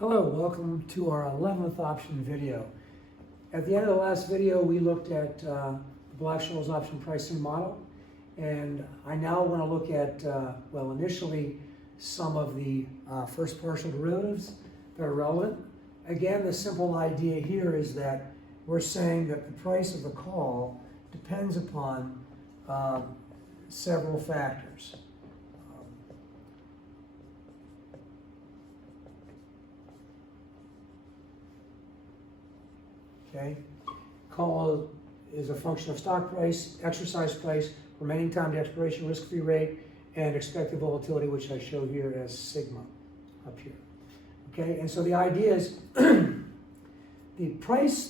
Hello, welcome to our 11th option video. At the end of the last video, we looked at the Black-Scholes option pricing model, and I now want to look at, initially some of the first partial derivatives that are relevant. Again, the simple idea here is that we're saying that the price of the call depends upon several factors. Okay, call is a function of stock price, exercise price, remaining time to expiration, risk-free rate, and expected volatility, which I show here as sigma up here. Okay, and so the idea is the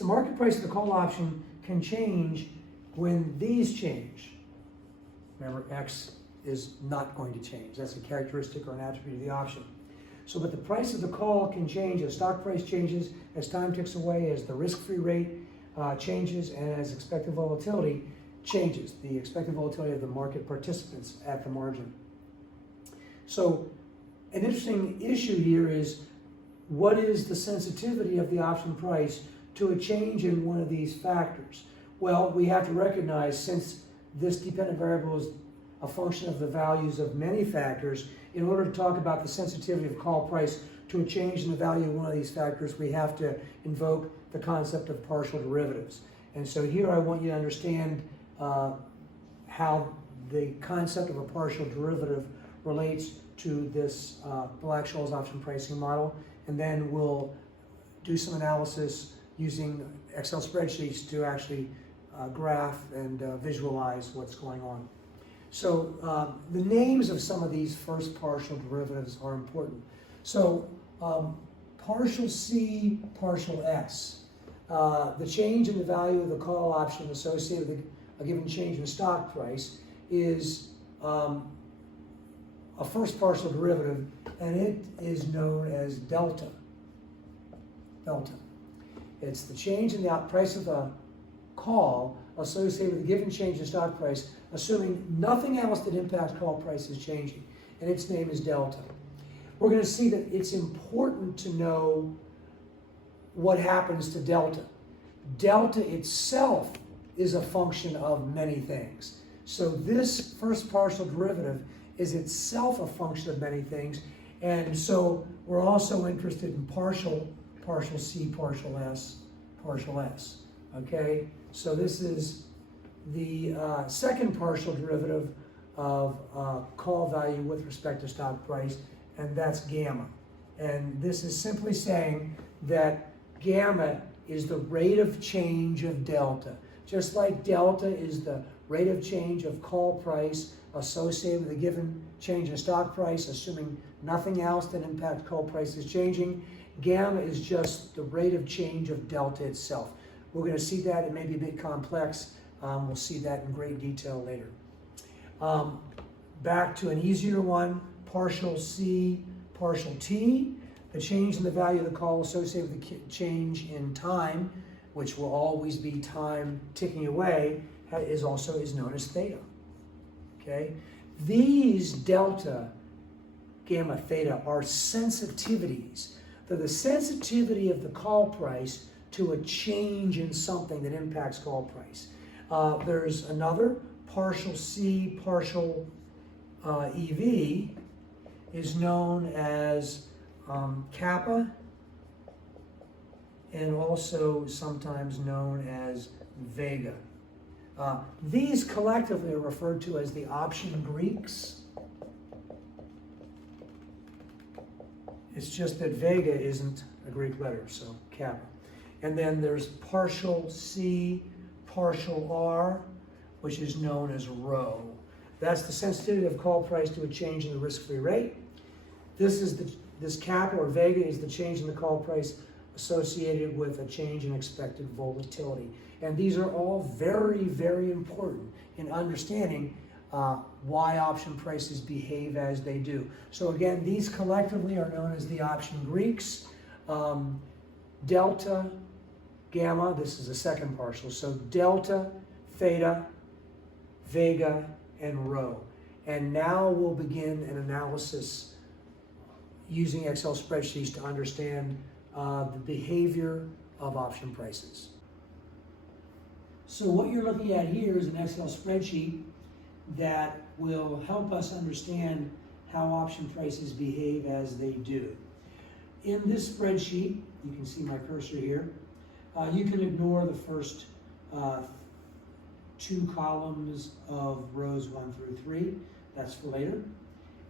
market price of the call option can change when these change. Remember, X is not going to change. That's a characteristic or an attribute of the option. So, but the price of the call can change as stock price changes, as time ticks away, as the risk-free rate changes, and as expected volatility changes, the expected volatility of the market participants at the margin. So, an interesting issue here is what is the sensitivity of the option price to a change in one of these factors? Well, we have to recognize, since this dependent variable is a function of the values of many factors, in order to talk about the sensitivity of call price to a change in the value of one of these factors, we have to invoke the concept of partial derivatives. And so here I want you to understand how the concept of a partial derivative relates to this Black-Scholes option pricing model, and then we'll do some analysis using Excel spreadsheets to actually graph and visualize what's going on. So the names of some of these first partial derivatives are important. So partial C, partial S. The change in the value of the call option associated with a given change in stock price is a first partial derivative, and it is known as delta. Delta. It's the change in the price of the call associated with a given change in stock price, assuming nothing else that impacts call price is changing, and its name is delta. We're going to see that it's important to know what happens to delta. Delta itself is a function of many things. So this first partial derivative is itself a function of many things, and so we're also interested in partial C, partial S, partial S. Okay, so this is the second partial derivative of call value with respect to stock price, and that's gamma. And this is simply saying that gamma is the rate of change of delta. Just like delta is the rate of change of call price associated with a given change in stock price, assuming nothing else that impacts call price is changing, gamma is just the rate of change of delta itself. We're going to see that. It may be a bit complex. We'll see that in great detail later. Back to an easier one, partial C, partial T. The change in the value of the call associated with the change in time, which will always be time ticking away, is known as theta. Okay? These delta, gamma, theta are sensitivities. They're the sensitivity of the call price to a change in something that impacts call price. There's another, partial C, partial EV, is known as kappa, and also sometimes known as vega. These collectively are referred to as the option Greeks. It's just that vega isn't a Greek letter, so kappa. And then there's partial C, partial R, which is known as rho. That's the sensitivity of call price to a change in the risk-free rate. This kappa or vega is the change in the call price associated with a change in expected volatility. And these are all very, very important in understanding why option prices behave as they do. So again, these collectively are known as the option Greeks. Delta, gamma, this is the second partial. So delta, theta, vega, and rho. And now we'll begin an analysis using Excel spreadsheets to understand the behavior of option prices. So what you're looking at here is an Excel spreadsheet that will help us understand how option prices behave as they do. In this spreadsheet, you can see my cursor here, you can ignore the first two columns of rows 1 through 3. That's for later.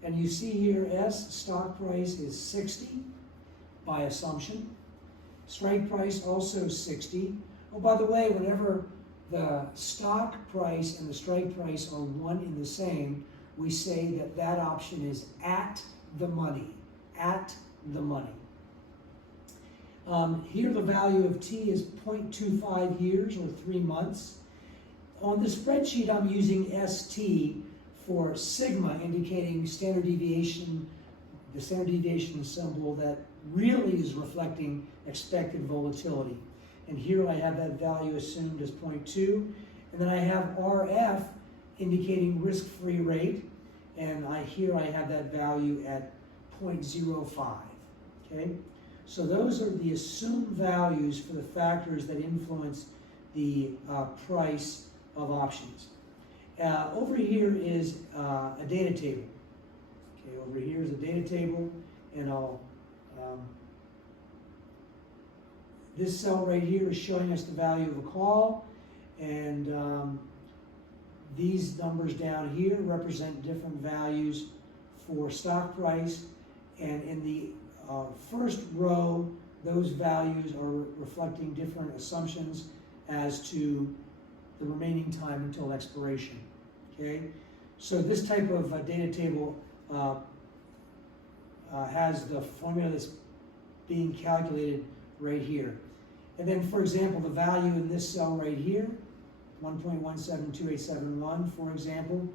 And you see here S, stock price is 60 by assumption. Strike price also 60. Oh, by the way, whenever the stock price and the strike price are one and the same, we say that that option is at the money, at the money. Here the value of T is 0.25 years or 3 months. On the spreadsheet I'm using ST for sigma, indicating standard deviation, the standard deviation symbol that really is reflecting expected volatility. And here I have that value assumed as 0.2. And then I have RF indicating risk-free rate. And here I have that value at 0.05, okay? So those are the assumed values for the factors that influence the price of options. Over here is a data table. Okay, over here is a data table, and this cell right here is showing us the value of a call, and these numbers down here represent different values for stock price, and in the first row, those values are reflecting different assumptions as to the remaining time until expiration. Okay, so this type of data table has the formula that's being calculated right here. And then, for example, the value in this cell right here, 1.172871, for example,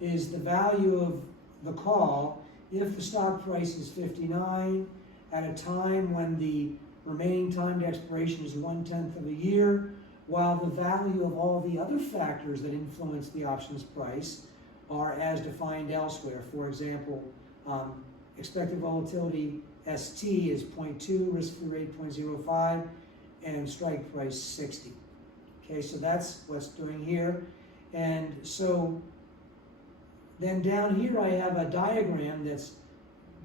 is the value of the call if the stock price is 59 at a time when the remaining time to expiration is 1/10 of a year, while the value of all the other factors that influence the options price are as defined elsewhere. For example, expected volatility ST is 0.2, risk-free rate 0.05, and strike price 60. Okay, so that's what's doing here. And so then down here I have a diagram that's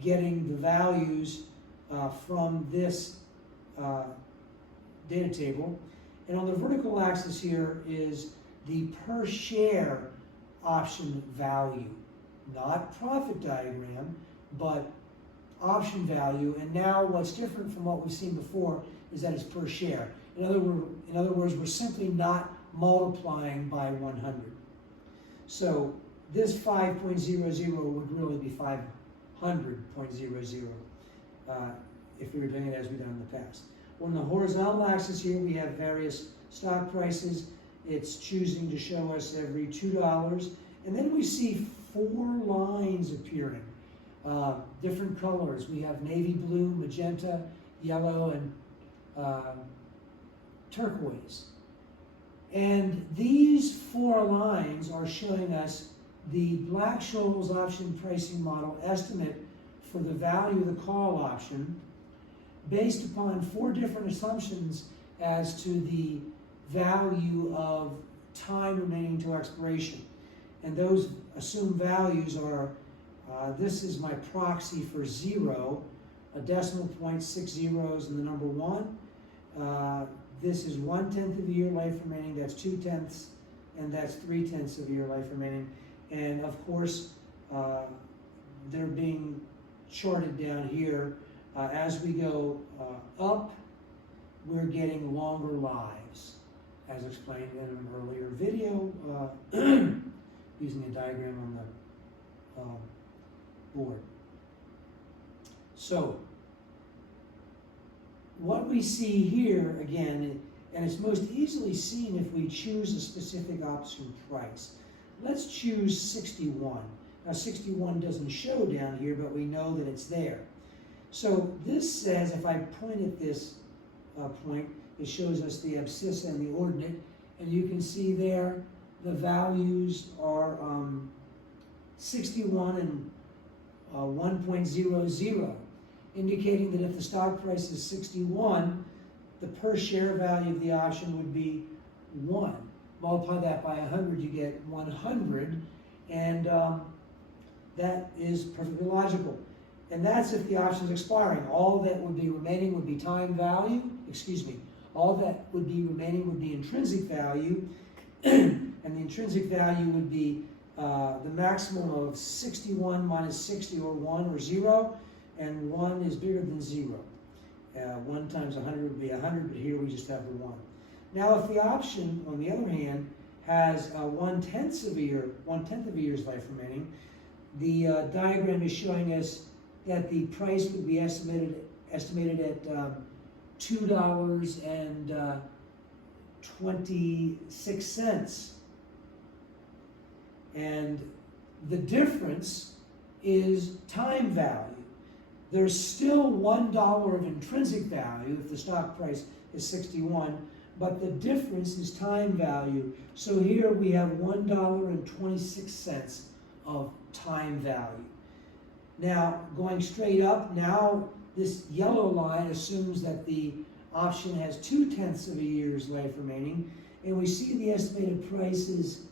getting the values from this data table. And on the vertical axis here is the per share option value, not profit diagram, but option value. And now what's different from what we've seen before is that it's per share. In other words, we're simply not multiplying by 100. So this 5.00 would really be 500.00 if we were doing it as we've done in the past. On the horizontal axis here, we have various stock prices. It's choosing to show us every $2. And then we see 4 lines appearing, different colors. We have navy blue, magenta, yellow, and turquoise. And these 4 lines are showing us the Black-Scholes option pricing model estimate for the value of the call option based upon 4 different assumptions as to the value of time remaining to expiration. And those assumed values are, this is my proxy for 0, a decimal point, 6 zeros, and the number 1. This is 1/10 of a year life remaining, that's 2/10, and that's 3/10 of a year life remaining. And of course, they're being charted down here. As we go up, we're getting longer lives, as explained in an earlier video, using a diagram on the board. So, what we see here, again, and it's most easily seen if we choose a specific option price. Let's choose 61. Now 61 doesn't show down here, but we know that it's there. So this says, if I point at this point, it shows us the abscissa and the ordinate, and you can see there the values are 61 and 1.00. indicating that if the stock price is 61, the per share value of the option would be 1. Multiply that by 100, you get 100, and that is perfectly logical. And that's if the option is expiring. All that would be remaining would be time value, all that would be remaining would be intrinsic value, and the intrinsic value would be the maximum of 61 minus 60, or 1 or 0, and 1 is bigger than 0. 1 times 100 would be 100, but here we just have the 1. Now, if the option, on the other hand, has 1/10 of a year's life remaining, the diagram is showing us that the price would be estimated at $2.26. And the difference is time value. There's still $1 of intrinsic value if the stock price is 61, but the difference is time value. So here we have $1.26 of time value. Now, going straight up, now this yellow line assumes that the option has 2/10 of a year's life remaining, and we see the estimated price is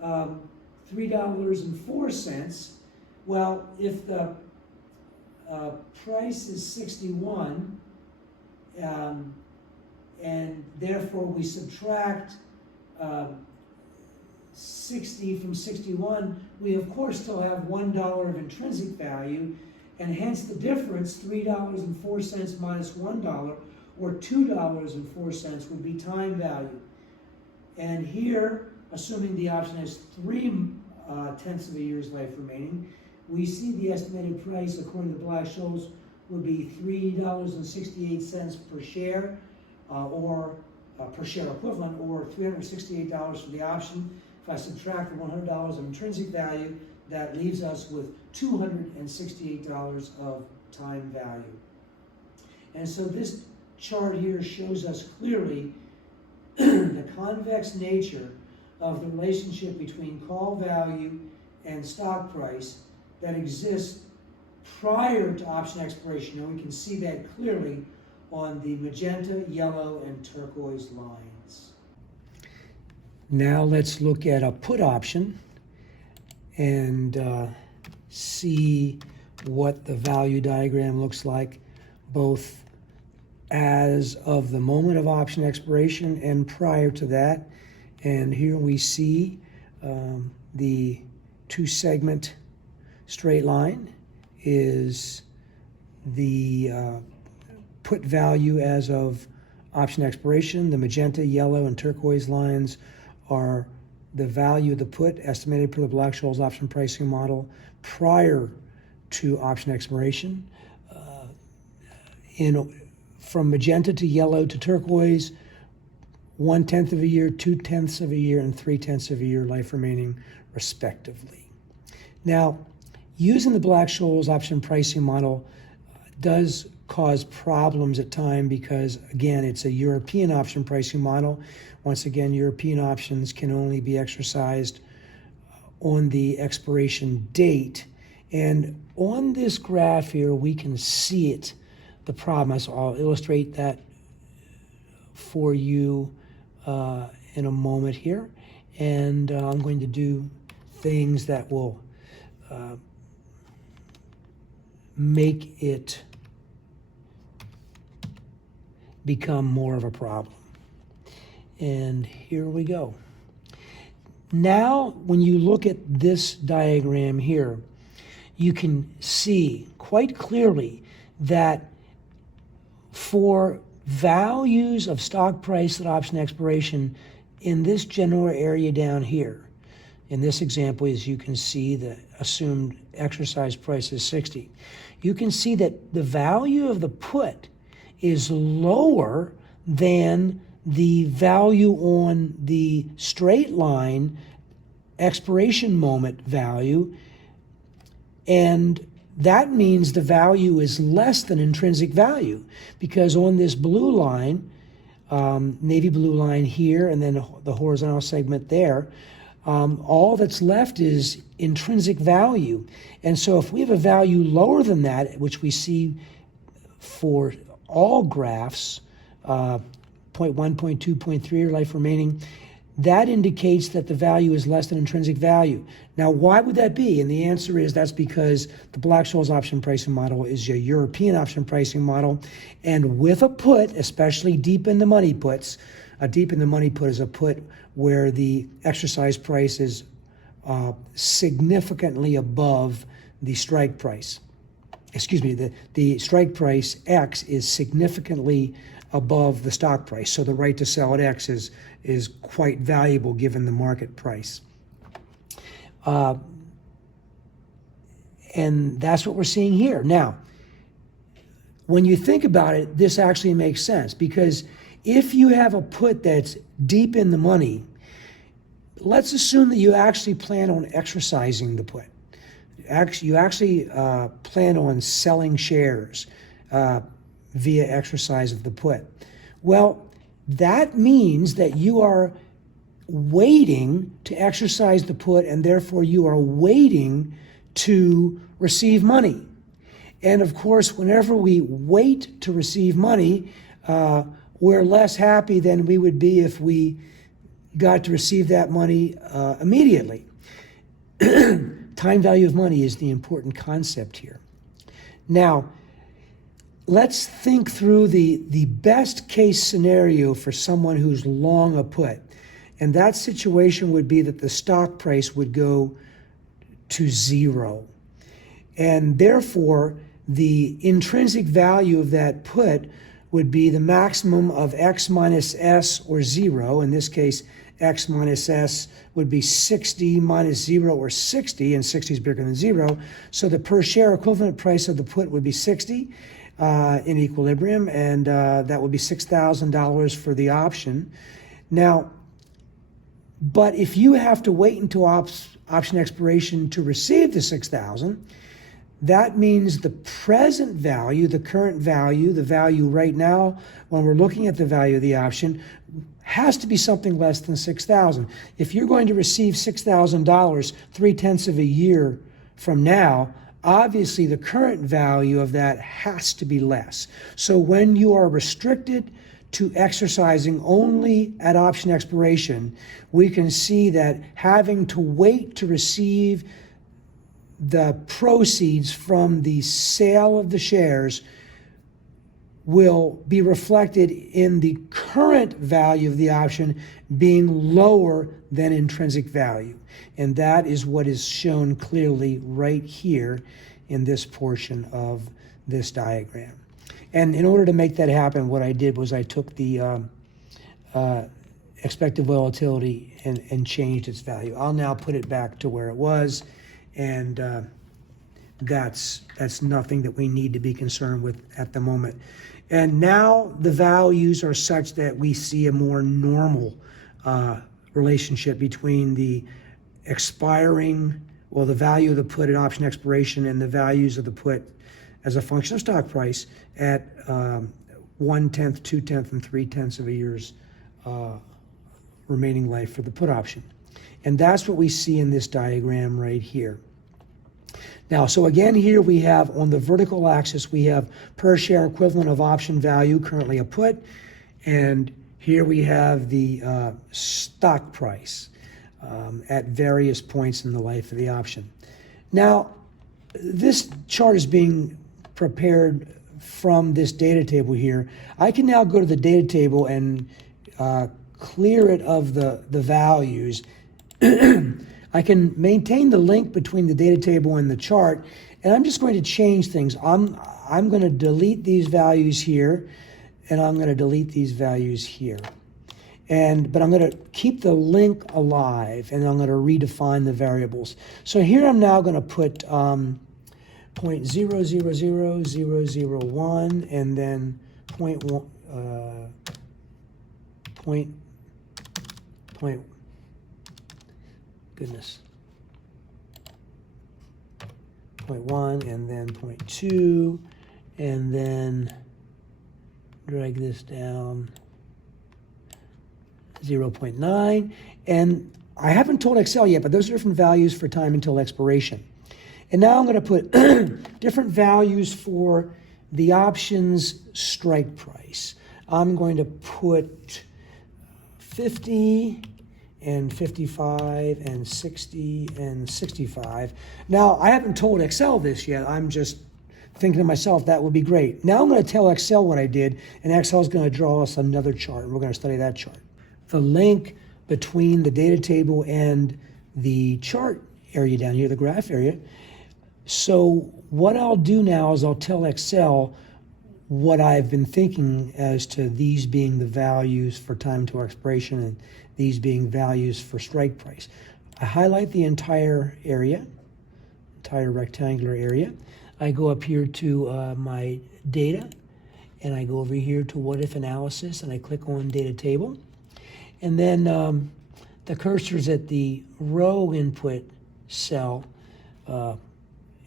$3.04. Well, if the price is 61, and therefore we subtract 60 from 61, we of course still have $1 of intrinsic value, and hence the difference, $3.04 minus $1, or $2.04, would be time value. And here, assuming the option has 3/10 of a year's life remaining, we see the estimated price, according to Black-Scholes, would be $3.68 per share, or per share equivalent, or $368 for the option. If I subtract the $100 of intrinsic value, that leaves us with $268 of time value. And so this chart here shows us clearly the convex nature of the relationship between call value and stock price that exists prior to option expiration. And we can see that clearly on the magenta, yellow, and turquoise lines. Now let's look at a put option and see what the value diagram looks like, both as of the moment of option expiration and prior to that. And here we see the 2-segment straight line is the put value as of option expiration. The magenta, yellow, and turquoise lines are the value of the put estimated per the Black-Scholes option pricing model prior to option expiration. From magenta to yellow to turquoise, 1/10 of a year, 2/10 of a year, and 3/10 of a year life remaining, respectively. Now, using the Black-Scholes option pricing model does cause problems at times because, again, it's a European option pricing model. Once again, European options can only be exercised on the expiration date. And on this graph here, we can see it, the problem. So I'll illustrate that for you in a moment here. And I'm going to do things that will make it become more of a problem. And here we go. Now, when you look at this diagram here, you can see quite clearly that for values of stock price at option expiration in this general area down here, in this example, as you can see, the assumed exercise price is 60. You can see that the value of the put is lower than the value on the straight line expiration moment value, and that means the value is less than intrinsic value, because on this blue line, navy blue line here, and then the horizontal segment there, all that's left is intrinsic value. And so if we have a value lower than that, which we see for all graphs, 0.1, 0.2, 0.3 are life remaining, that indicates that the value is less than intrinsic value. Now, why would that be? And the answer is that's because the Black-Scholes option pricing model is a European option pricing model. And with a put, especially deep in the money puts, a deep in the money put is a put where the exercise price is significantly above the strike price. Excuse me, the strike price X is significantly above the stock price. So the right to sell at X is quite valuable given the market price. And that's what we're seeing here. Now, when you think about it, this actually makes sense, because if you have a put that's deep in the money, let's assume that you actually plan on exercising the put. You actually plan on selling shares via exercise of the put. Well, that means that you are waiting to exercise the put, and therefore you are waiting to receive money. And of course, whenever we wait to receive money, we're less happy than we would be if we got to receive that money immediately. Time value of money is the important concept here. Now, let's think through the best case scenario for someone who's long a put. And that situation would be that the stock price would go to zero. And therefore, the intrinsic value of that put would be the maximum of X minus S, or zero. In this case, X minus S would be 60 minus 0, or 60, and 60 is bigger than 0. So the per share equivalent price of the put would be 60 in equilibrium, and that would be $6,000 for the option. Now, but if you have to wait until option expiration to receive the $6,000, that means the present value, the current value, the value right now when we're looking at the value of the option, has to be something less than $6,000. If you're going to receive $6,000 3/10 of a year from now, obviously the current value of that has to be less. So when you are restricted to exercising only at option expiration, we can see that having to wait to receive the proceeds from the sale of the shares will be reflected in the current value of the option being lower than intrinsic value. And that is what is shown clearly right here in this portion of this diagram. And in order to make that happen, what I did was I took the expected volatility and changed its value. I'll now put it back to where it was, and that's nothing that we need to be concerned with at the moment. And now the values are such that we see a more normal relationship between the expiring, well, the value of the put at option expiration and the values of the put as a function of stock price at 1/10, 2/10, and 3/10 of a year's remaining life for the put option. And that's what we see in this diagram right here. Now, so again, here we have on the vertical axis, we have per share equivalent of option value, currently a put, and here we have the stock price at various points in the life of the option. Now, this chart is being prepared from this data table here. I can now go to the data table and clear it of the values. I can maintain the link between the data table and the chart, and I'm just going to change things. I'm going to delete these values here, and I'm going to delete these values here. But I'm going to keep the link alive, and I'm going to redefine the variables. So here I'm now going to put 0.000001, and then point 0.1, and then 0.2, and then drag this down 0.9. And I haven't told Excel yet, but those are different values for time until expiration. And now I'm going to put different values for the options strike price. I'm going to put 50 and 55 and 60 and 65. Now, I haven't told Excel this yet. I'm just thinking to myself, that would be great. Now I'm going to tell Excel what I did, and Excel is going to draw us another chart, and we're going to study that chart. The link between the data table and the chart area down here, the graph area. So what I'll do now is I'll tell Excel what I've been thinking as to these being the values for time to expiration and these being values for strike price. I highlight the entire area, entire rectangular area. I go up here to my data, and I go over here to what if analysis, and I click on data table. And then the cursor's at the row input cell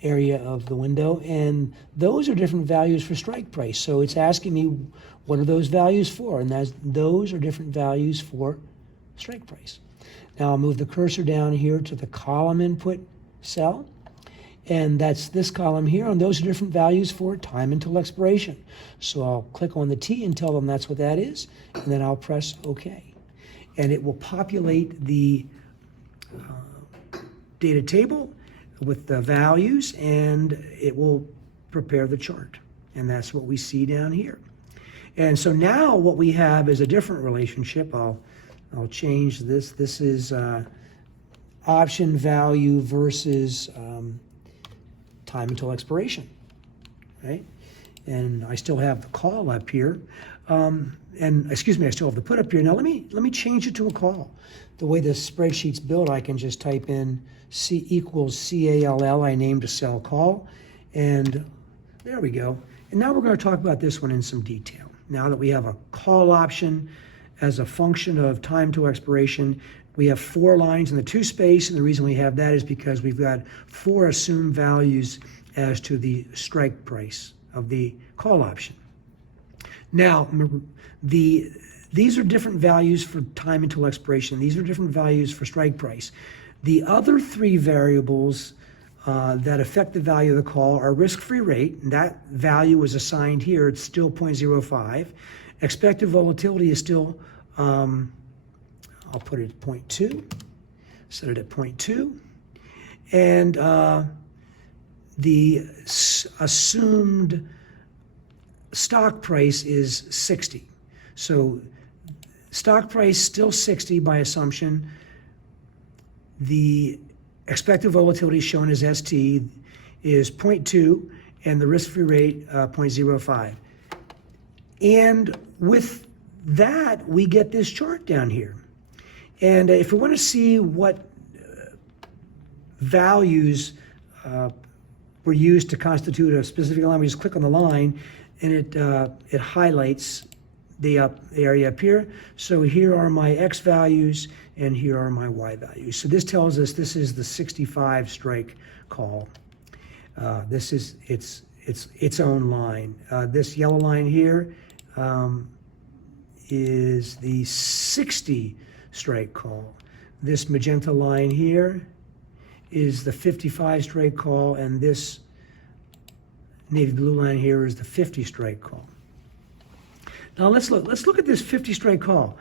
area of the window, and those are different values for strike price. So it's asking me what are those values for, and those are different values for strike price. Now I'll move the cursor down here to the column input cell, and that's this column here, and those are different values for time until expiration. So I'll click on the T and tell them that's what that is, and then I'll press OK. And it will populate the data table with the values, and it will prepare the chart. And that's what we see down here. And so now what we have is a different relationship. I'll change this. This is option value versus time until expiration, right? And I still have the call up here. And excuse me, I still have the put up here. Now let me change it to a call. The way this spreadsheet's built, I can just type in C equals CALL. I named a cell call, and there we go. And now we're going to talk about this one in some detail. Now that we have a call option as a function of time to expiration, we have 4 lines in the 2 space, and the reason we have that is because we've got 4 assumed values as to the strike price of the call option. Now, these are different values for time until expiration. These are different values for strike price. The other 3 variables that affect the value of the call are risk-free rate, and that value is assigned here. It's still 0.05. Expected volatility is still, I'll put it at 0.2, set it at 0.2. And the assumed stock price is 60. So stock price still 60 by assumption. The expected volatility shown as ST is 0.2, and the risk-free rate 0.05. And with that, we get this chart down here. And if we want to see what values were used to constitute a specific line, we just click on the line, and it highlights the area up here. So here are my X values, and here are my Y values. So this tells us this is the 65 strike call. This is its own line. This yellow line here is the 60 strike call. This magenta line here is the 55 strike call, and this navy blue line here is the 50 strike call. Now let's look at this 50 strike call.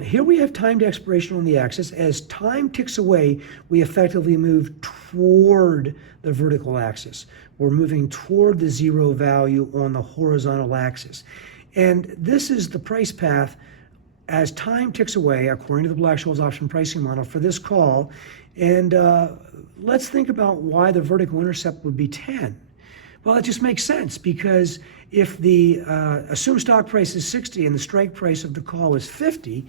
Here we have time to expiration on the axis. As time ticks away, we effectively move toward the vertical axis. We're moving toward the 0 value on the horizontal axis. And this is the price path as time ticks away, according to the Black-Scholes option pricing model for this call. And let's think about why the vertical intercept would be 10. Well, it just makes sense, because if the assumed stock price is 60 and the strike price of the call is 50,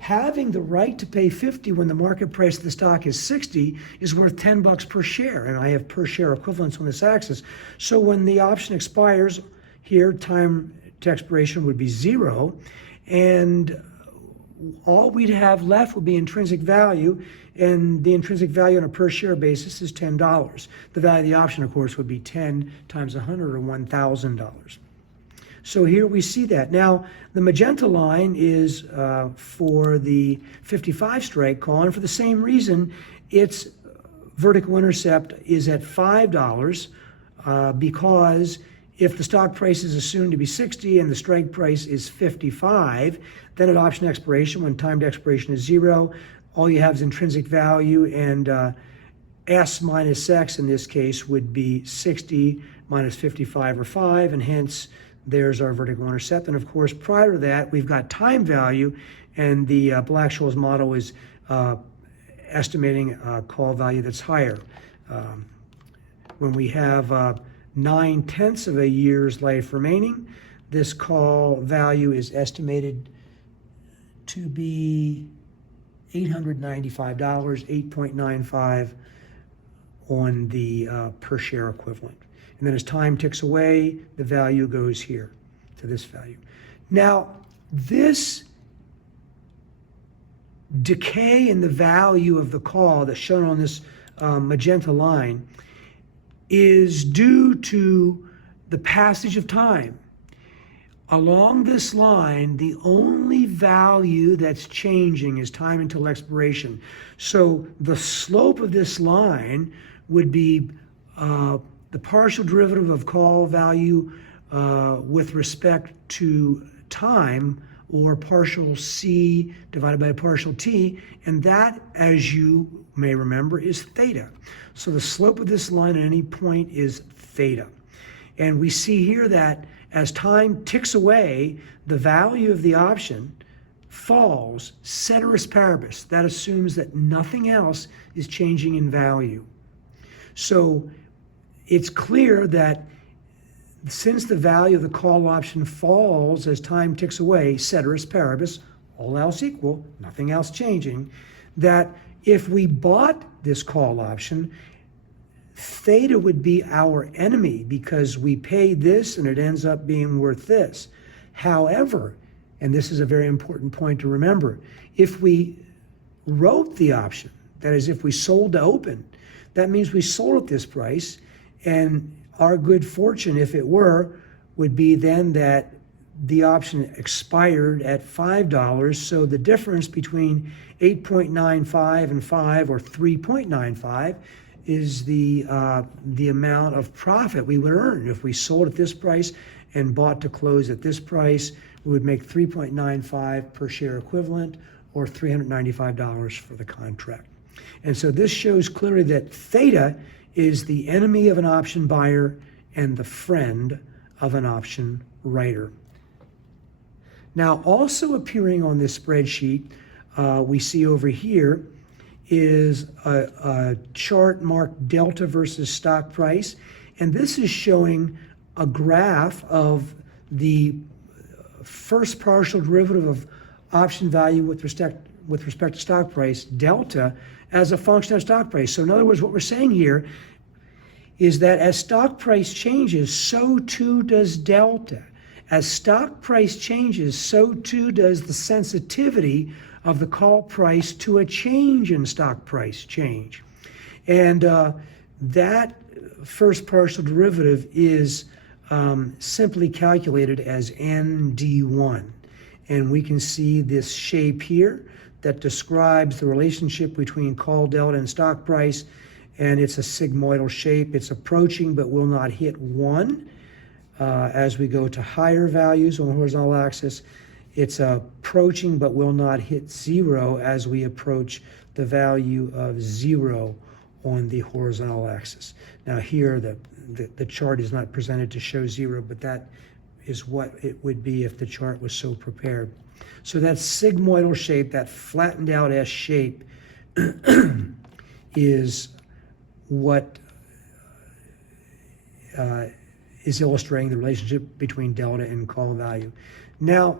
having the right to pay 50 when the market price of the stock is 60 is worth $10 per share, and I have per share equivalents on this axis. So when the option expires here, time to expiration would be 0, and all we'd have left would be intrinsic value, and the intrinsic value on a per share basis is $10. The value of the option, of course, would be 10 times 100, or $1,000. So here we see that. Now, the magenta line is for the 55 strike call, and for the same reason, its vertical intercept is at $5 because If the stock price is assumed to be 60 and the strike price is 55, then at option expiration, when timed expiration is 0, all you have is intrinsic value, and S minus X in this case would be 60 minus 55 or 5, and hence there's our vertical intercept. And of course, prior to that, we've got time value, and the Black-Scholes model is estimating a call value that's higher. When we have 9/10 of a year's life remaining, this call value is estimated to be $895, 8.95 on the per share equivalent. And then as time ticks away, the value goes here to this value. Now, this decay in the value of the call that's shown on this magenta line is due to the passage of time. Along this line, the only value that's changing is time until expiration. So the slope of this line would be the partial derivative of call value with respect to time, or partial C divided by partial T, and that, as you may remember, is theta. So the slope of this line at any point is theta. And we see here that as time ticks away, the value of the option falls ceteris paribus. That assumes that nothing else is changing in value. So it's clear that since the value of the call option falls as time ticks away, ceteris paribus, all else equal, nothing else changing, that if we bought this call option, theta would be our enemy because we paid this and it ends up being worth this. However, and this is a very important point to remember, if we wrote the option, that is, if we sold to open, that means we sold at this price, and our good fortune, if it were, would be then that the option expired at $5. So the difference between 8.95 and 5, or 3.95, is the amount of profit we would earn. If we sold at this price and bought to close at this price, we would make 3.95 per share equivalent, or $395 for the contract. And so this shows clearly that theta is the enemy of an option buyer and the friend of an option writer. Now, also appearing on this spreadsheet, we see over here is a chart marked delta versus stock price. And this is showing a graph of the first partial derivative of option value with respect to stock price, delta, as a function of stock price. So in other words, what we're saying here is that as stock price changes, so too does delta. As stock price changes, so too does the sensitivity of the call price to a change in stock price change. And that first partial derivative is simply calculated as ND1. And we can see this shape here that describes the relationship between call delta and stock price, and it's a sigmoidal shape. It's approaching but will not hit 1. As we go to higher values on the horizontal axis, it's approaching but will not hit 0 as we approach the value of 0 on the horizontal axis. Now here, the chart is not presented to show 0, but that is what it would be if the chart was so prepared. So that sigmoidal shape, that flattened out S shape, is what is illustrating the relationship between delta and call value. Now,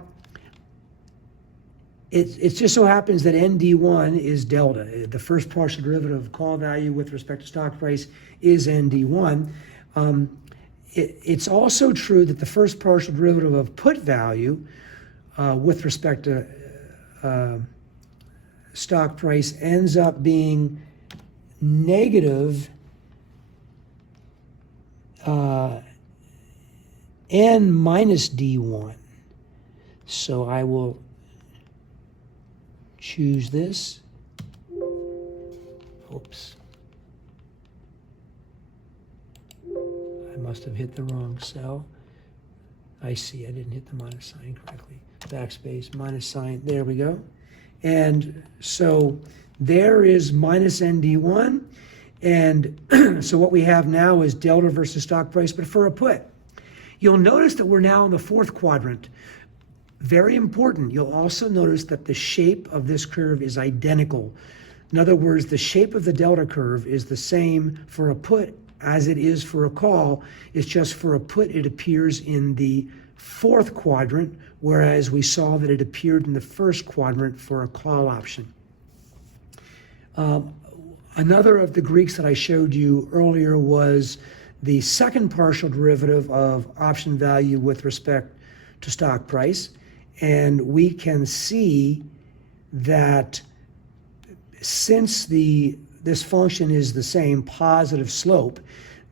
it just so happens that ND1 is delta. The first partial derivative of call value with respect to stock price is ND1. It's also true that the first partial derivative of put value with respect to stock price ends up being negative N minus D1. So I will choose this. Oops. I must have hit the wrong cell. I see, I didn't hit the minus sign correctly. Backspace, minus sign, there we go. And so there is minus ND1. And so what we have now is delta versus stock price, but for a put. You'll notice that we're now in the fourth quadrant. Very important, you'll also notice that the shape of this curve is identical. In other words, the shape of the delta curve is the same for a put as it is for a call. It's just for a put, it appears in the fourth quadrant, whereas we saw that it appeared in the first quadrant for a call option. Another of the Greeks that I showed you earlier was the second partial derivative of option value with respect to stock price. And we can see that since this function is the same positive slope,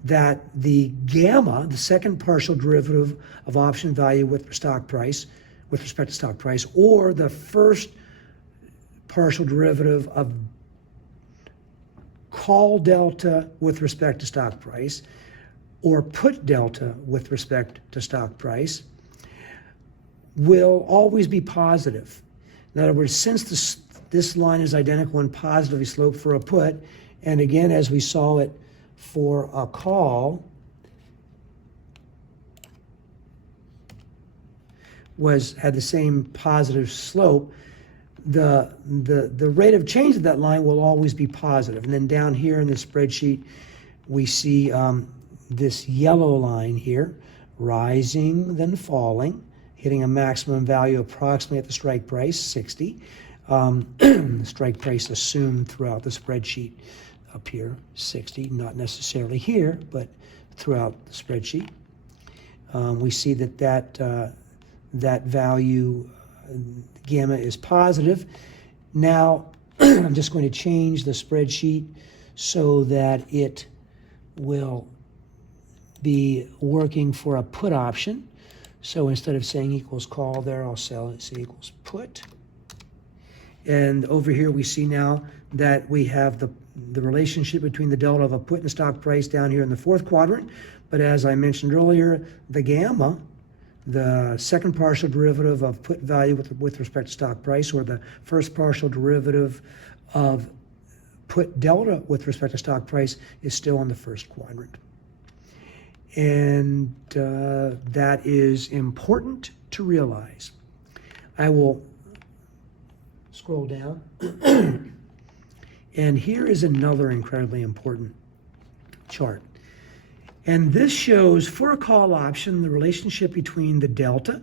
that the gamma, the second partial derivative of option value with respect to stock price, or the first partial derivative of call delta with respect to stock price, or put delta with respect to stock price, will always be positive. In other words, since this line is identical and positively sloped for a put, and again, as we saw it for a call, had the same positive slope, the rate of change of that line will always be positive. And then down here in the spreadsheet, we see this yellow line here, rising, then falling, hitting a maximum value approximately at the strike price, 60. The strike price assumed throughout the spreadsheet up here, 60, not necessarily here, but throughout the spreadsheet. We see that value, gamma, is positive. Now, I'm just going to change the spreadsheet so that it will be working for a put option. So instead of saying equals call there, I'll say equals put. And over here we see now that we have the relationship between the delta of a put and stock price down here in the fourth quadrant. But as I mentioned earlier, the gamma, the second partial derivative of put value with respect to stock price, or the first partial derivative of put delta with respect to stock price, is still in the first quadrant. And that is important to realize. I will scroll down. And here is another incredibly important chart. And this shows, for a call option, the relationship between the delta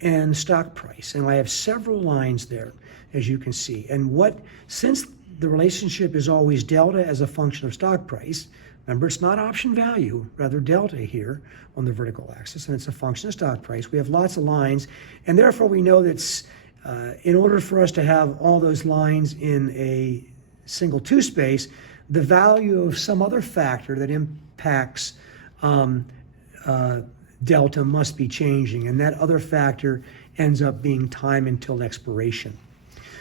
and stock price. And I have several lines there, as you can see. And since the relationship is always delta as a function of stock price, remember, it's not option value, rather delta here on the vertical axis, and it's a function of stock price. We have lots of lines, and therefore we know that in order for us to have all those lines in a single two space, the value of some other factor that impacts delta must be changing, and that other factor ends up being time until expiration.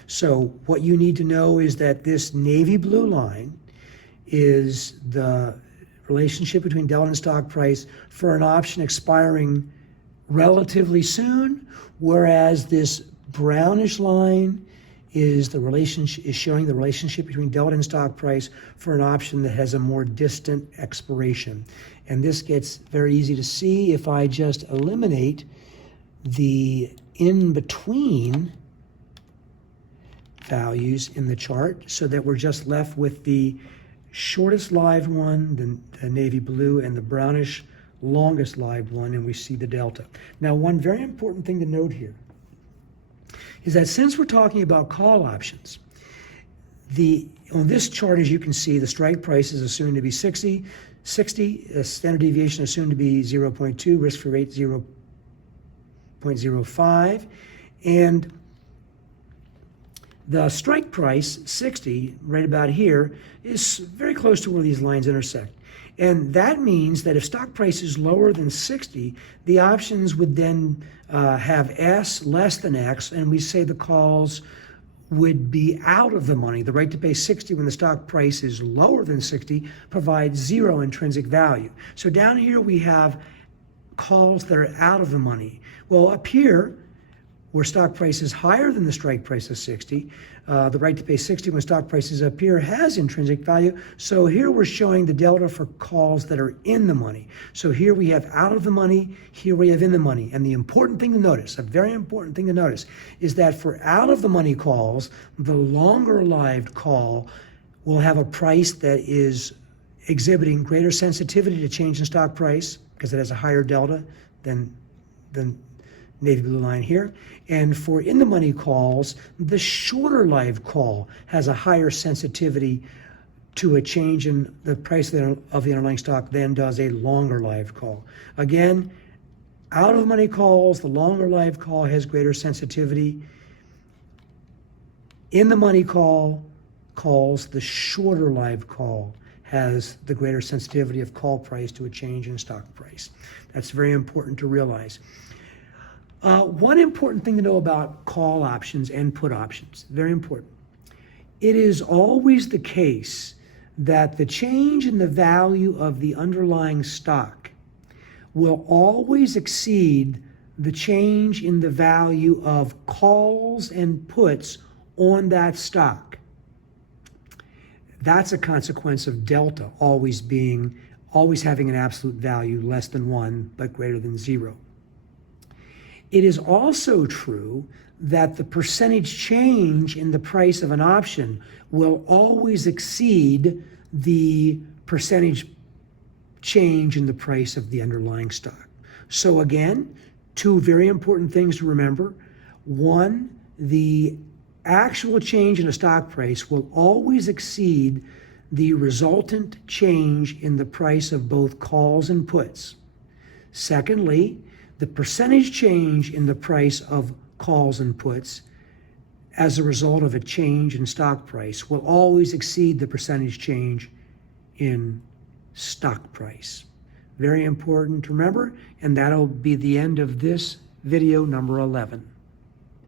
So what you need to know is that this navy blue line is the relationship between delta and stock price for an option expiring relatively soon, whereas this brownish line is showing the relationship between delta and stock price for an option that has a more distant expiration. And this gets very easy to see if I just eliminate the in-between values in the chart, so that we're just left with the shortest lived one, the navy blue, and the brownish longest lived one, and we see the delta. Now, one very important thing to note here is that since we're talking about call options, on this chart, as you can see, the strike price is assumed to be 60, standard deviation assumed to be 0.2, risk-free rate 0.05, and the strike price, 60, right about here, is very close to where these lines intersect. And that means that if stock price is lower than 60, the options would then have S less than X, and we say the calls would be out of the money. The right to pay 60 when the stock price is lower than 60 provides 0 intrinsic value. So down here we have calls that are out of the money. Well, up here, where stock price is higher than the strike price of 60, the right to pay 60 when stock price is up here has intrinsic value. So here we're showing the delta for calls that are in the money. So here we have out of the money, here we have in the money. And the important thing to notice, a very important thing to notice, is that for out of the money calls, the longer lived call will have a price that is exhibiting greater sensitivity to change in stock price because it has a higher delta than navy blue line here. And for in the money calls, the shorter lived call has a higher sensitivity to a change in the price of the underlying stock than does a longer lived call. Again, out of the money calls, the longer lived call has greater sensitivity. In the money calls, the shorter lived call has the greater sensitivity of call price to a change in stock price. That's very important to realize. One important thing to know about call options and put options, very important. It is always the case that the change in the value of the underlying stock will always exceed the change in the value of calls and puts on that stock. That's a consequence of delta always having an absolute value less than 1 but greater than 0. It is also true that the percentage change in the price of an option will always exceed the percentage change in the price of the underlying stock. So again, 2 very important things to remember. 1, the actual change in a stock price will always exceed the resultant change in the price of both calls and puts. Secondly, the percentage change in the price of calls and puts as a result of a change in stock price will always exceed the percentage change in stock price. Very important to remember, and that'll be the end of this video number 11.